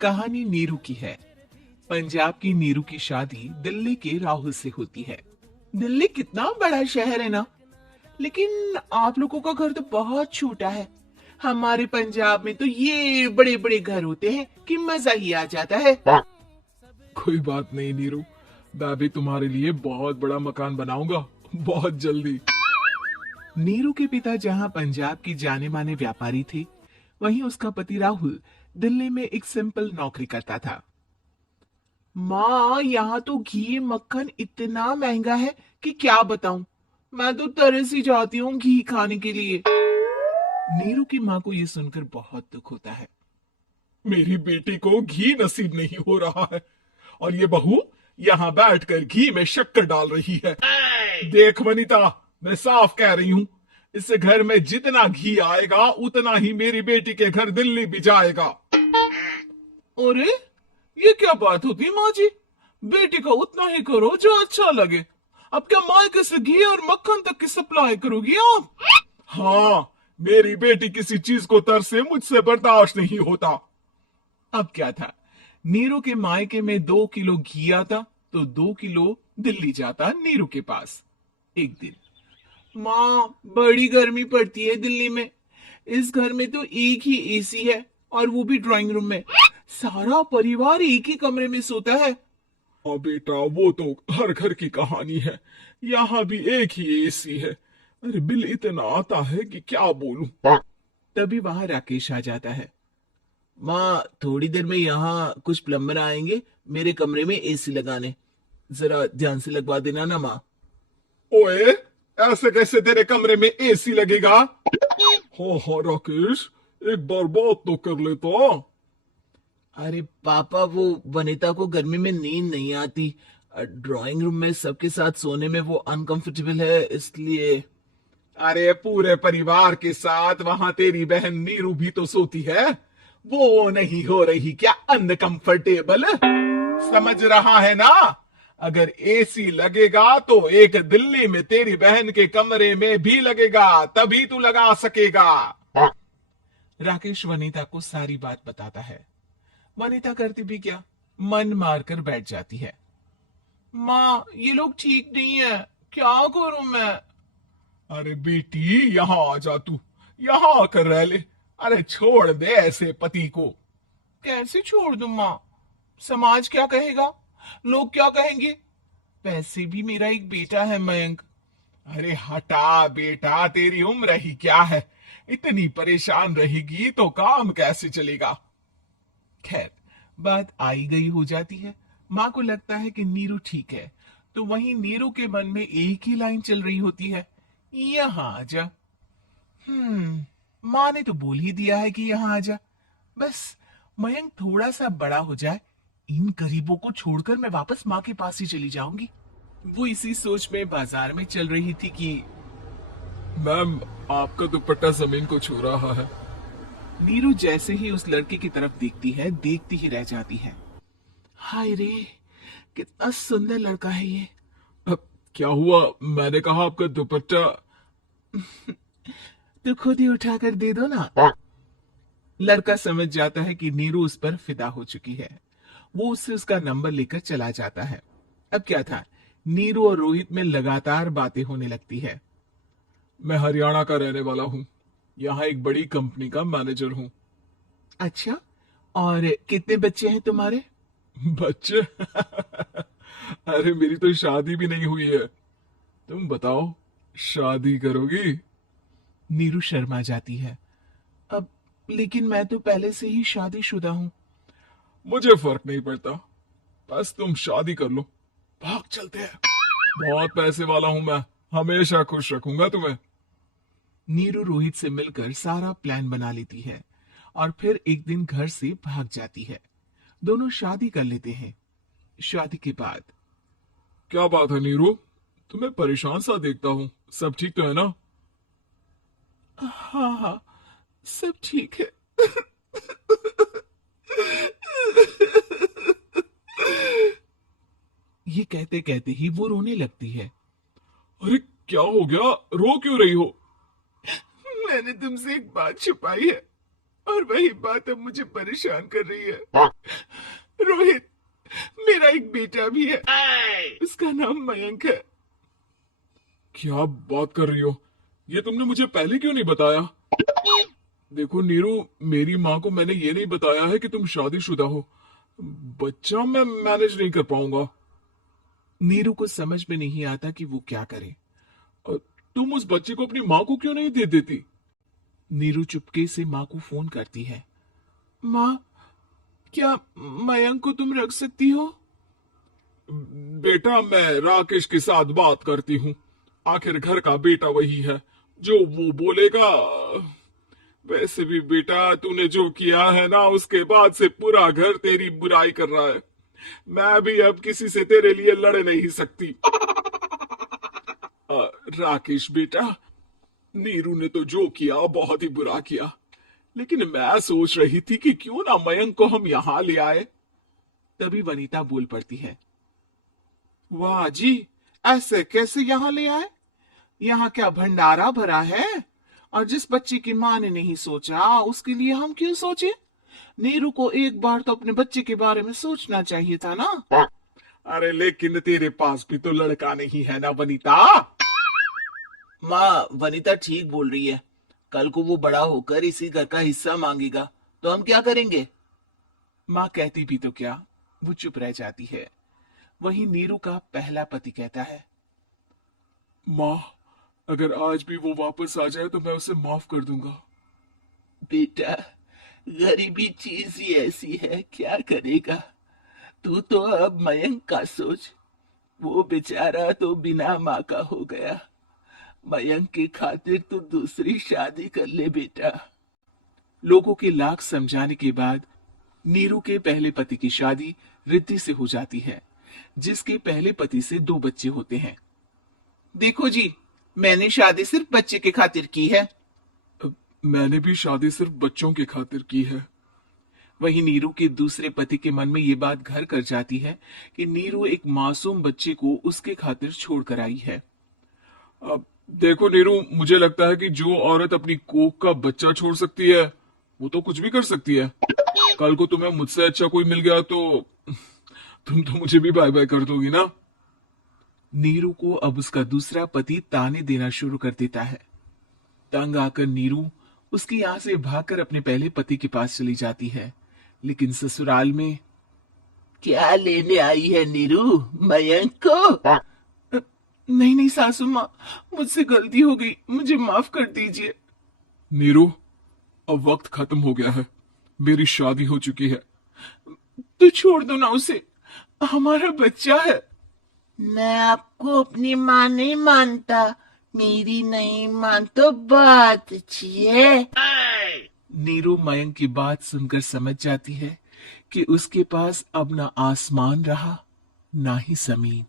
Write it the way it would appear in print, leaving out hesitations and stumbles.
कहानी नीरू की है। पंजाब की नीरू की शादी दिल्ली के राहुल से होती है। दिल्ली कितना बड़ा शहर है ना, लेकिन आप लोगों का घर तो बहुत छोटा है। हमारे पंजाब में तो ये बड़े बड़े घर होते हैं कि मजा ही आ जाता है। कोई बात नहीं नीरू, मैं भी तुम्हारे लिए बहुत बड़ा मकान बनाऊंगा बहुत जल्दी। नीरू के पिता जहाँ पंजाब की जाने माने व्यापारी थे, वहीं उसका पति राहुल दिल्ली में एक सिंपल नौकरी करता था। माँ, यहाँ तो घी मक्खन इतना महंगा है कि क्या बताऊं। मैं तो तरस ही जाती हूँ घी खाने के लिए। नीरू की माँ को ये सुनकर बहुत दुख होता है। मेरी बेटी को घी नसीब नहीं हो रहा है और ये बहू यहाँ बैठकर घी में शक्कर डाल रही है। देख वनिता, मैं साफ कह रही हूँ, इस घर में जितना घी आएगा उतना ही मेरी बेटी के घर दिल्ली भी जाएगा। अरे, ये क्या बात होती माँ जी? बेटी का उतना ही करो जो अच्छा लगे। अब क्या मायके से घी और मक्खन तक की सप्लाई करोगी आप? हाँ, मेरी बेटी किसी चीज को तरसे मुझसे बर्दाश्त नहीं होता। अब क्या था, नीरू के मायके में 2 किलो घी आता तो 2 किलो दिल्ली जाता नीरू के पास। एक दिन, माँ, बड़ी गर्मी पड़ती है दिल्ली में। इस घर में तो एक ही एसी है और वो भी ड्राइंग रूम में। सारा परिवार एक ही कमरे में सोता है। हाँ बेटा, वो तो हर घर की कहानी है। यहाँ भी एक ही एसी है। अरे बिल इतना आता है कि क्या बोलूं। तभी वहां राकेश आ जाता है। माँ, थोड़ी देर में यहाँ कुछ प्लम्बर आएंगे मेरे कमरे में एसी लगाने। जरा ध्यान से लगवा देना ना माँ। ओए, ऐसे कैसे तेरे कमरे में एसी लगेगा? हाँ हाँ राकेश, एक बार बात तो कर लेता। अरे पापा, वो वनिता को गर्मी में नींद नहीं आती। ड्राइंग रूम में सबके साथ सोने में वो अनकंफर्टेबल है, इसलिए। अरे पूरे परिवार के साथ वहां तेरी बहन नीरू भी तो सोती है। वो नहीं हो रही क्या अनकंफर्टेबल? समझ रहा है ना? अगर एसी लगेगा तो एक दिल्ली में तेरी बहन के कमरे में भी लगेगा, तभी तू लगा सकेगा। राकेश वनिता को सारी बात बताता है। वनिता करती भी क्या, मन मारकर बैठ जाती है। माँ, ये लोग ठीक नहीं है, क्या करूं मैं? अरे बेटी, यहाँ आ जा तू, यहाँ आकर रह ले। अरे छोड़ दे ऐसे पति को। कैसे छोड़ दूं माँ? समाज क्या कहेगा, लोग क्या कहेंगे? वैसे भी मेरा एक बेटा है मयंक। अरे हटा बेटा, तेरी उम्र ही क्या है? इतनी परेशान रहेगी तो काम कैसे चलेगा? खैर, बात आई गई हो जाती है। माँ को लगता है कि नीरू ठीक है, तो वहीं नीरू के मन में एक ही लाइन चल रही होती है, यहाँ आ जा। माँ ने तो बोल ही दिया है कि यहाँ आ जा। बस मयंक थोड़ा सा बड़ा हो जाए, इन गरीबों को छोड़कर मैं वापस माँ के पास ही चली जाऊंगी। वो इसी सोच में बाजार में चल रही थी कि मैम, आपका दुपट्टा जमीन को छू रहा है। नीरू जैसे ही उस लड़के की तरफ देखती है, देखती ही रह जाती है। हाय रे, कितना सुंदर लड़का है ये। अब क्या हुआ? मैंने कहा आपका दुपट्टा। तो खुद ही उठाकर दे दो ना। लड़का समझ जाता है कि नीरू उस पर फिदा हो चुकी है। वो उससे उसका नंबर लेकर चला जाता है। अब क्या था, नीरू और रोहित में लगातार बातें होने लगती है। मैं हरियाणा का रहने वाला हूँ, यहाँ एक बड़ी कंपनी का मैनेजर हूँ। अच्छा, और कितने बच्चे हैं तुम्हारे? बच्चे? अरे मेरी तो शादी भी नहीं हुई है। तुम बताओ, शादी करोगी? नीरू शर्मा जाती है। अब लेकिन मैं तो पहले से ही शादीशुदा हूँ। मुझे फर्क नहीं पड़ता, बस तुम शादी कर लो, भाग चलते हैं। बहुत पैसे वाला हूं मैं, हमेशा खुश रखूंगा तुम्हें। नीरू रोहित से मिलकर सारा प्लान बना लेती है और फिर एक दिन घर से भाग जाती है। दोनों शादी कर लेते हैं। शादी के बाद, क्या बात है नीरू, तुम्हें परेशान सा देखता हूँ, सब ठीक तो है ना? हाँ हाँ, सब ठीक है। ये कहते कहते ही वो रोने लगती है। अरे क्या हो गया, रो क्यों रही हो? मैंने तुमसे एक बात छुपाई है। और वही बात अब मुझे परेशान कर रही है। रोहित, मेरा एक बेटा भी है, उसका नाम मयंक है। क्या बात कर रही हो? ये तुमने मुझे पहले क्यों नहीं बताया? देखो नीरू, मेरी माँ को मैंने ये नहीं बताया है कि तुम शादीशुदा हो। बच्चा मैं मैनेज नहीं कर पाऊंगा। नीरू को समझ में नहीं आता कि वो क्या करे। तुम उस बच्चे को अपनी माँ को क्यों नहीं दे देती? नीरू चुपके से माँ को फोन करती है। माँ, क्या मयंक को तुम रख सकती हो? बेटा, मैं राकेश के साथ बात करती हूँ। आखिर घर का बेटा वही है, जो वो बोलेगा। वैसे भी बेटा, तूने जो किया है ना, उसके बाद से पूरा घर तेरी बुराई कर रहा है। मैं भी अब किसी से तेरे लिए लड़ नहीं सकती। राकेश बेटा, नीरू ने तो जो किया बहुत ही बुरा किया, लेकिन मैं सोच रही थी कि क्यों ना मयंक को हम यहाँ ले आए। तभी वनीता बोल पड़ती है। वाह जी, ऐसे कैसे यहाँ ले आए? यहाँ क्या भंडारा भरा है? और जिस बच्चे की माँ ने नहीं सोचा, उसके लिए हम क्यों सोचे? नीरू को एक बार तो अपने बच्चे के बारे में सोचना चाहिए था ना। अरे लेकिन तेरे पास भी तो लड़का नहीं है ना वनीता? माँ, वनीता ठीक बोल रही है। कल को वो बड़ा होकर इसी घर का हिस्सा मांगेगा, तो हम क्या करेंगे? माँ कहती भी तो क्या, वो चुप रह जाती है। वहीं नीरू का पहला पति कहता है। माँ, अगर आज भी वो वापस आ जाए तो मैं उसे माफ कर दूंगा। बेटा, गरीबी चीज ही ऐसी है, क्या करेगा? तू तो अब मयंक का सोच। वो बेचारा तो बिना माँ का हो गया। मयंक की खातिर तू दूसरी शादी कर ले बेटा। लोगों के लाख समझाने के बाद नीरू के पहले पति की शादी रिद्धि से हो जाती है, जिसके पहले पति से 2 बच्चे होते हैं। देखो जी, मैंने शादी सिर्फ बच्चे के खातिर की है। मैंने भी शादी सिर्फ बच्चों के खातिर की है। वहीं नीरू के दूसरे पति के मन में ये बात घर कर जाती है कि नीरू एक मासूम बच्चे को उसके खातिर छोड़ कर आई है। अब देखो नीरू, मुझे लगता है कि जो औरत अपनी कोख का बच्चा छोड़ सकती है, वो तो कुछ भी कर सकती है। कल को तुम्हें मुझसे अच्छा कोई मिल गया तो तुम तो मुझे भी बाय बाय कर दोगी ना। नीरू को अब उसका दूसरा पति ताने देना शुरू कर देता है। तंग आकर नीरू उसकी यहाँ से भागकर अपने पहले पति के पास चली जाती है, लेकिन ससुराल में क्या लेने आई है नीरू, मयंक को? नहीं नहीं सासू माँ, मुझसे गलती हो गई, मुझे माफ कर दीजिए। नीरू, अब वक्त खत्म हो गया है, मेरी शादी हो चुकी है। तो छोड़ दो ना उसे, हमारा बच्चा है। मैं आपको अपनी माँ नहीं मानता, मेरी नहीं मान तो बात अच्छी है। नीरू मयंक की बात सुनकर समझ जाती है कि उसके पास अब ना आसमान रहा, ना ही जमीन।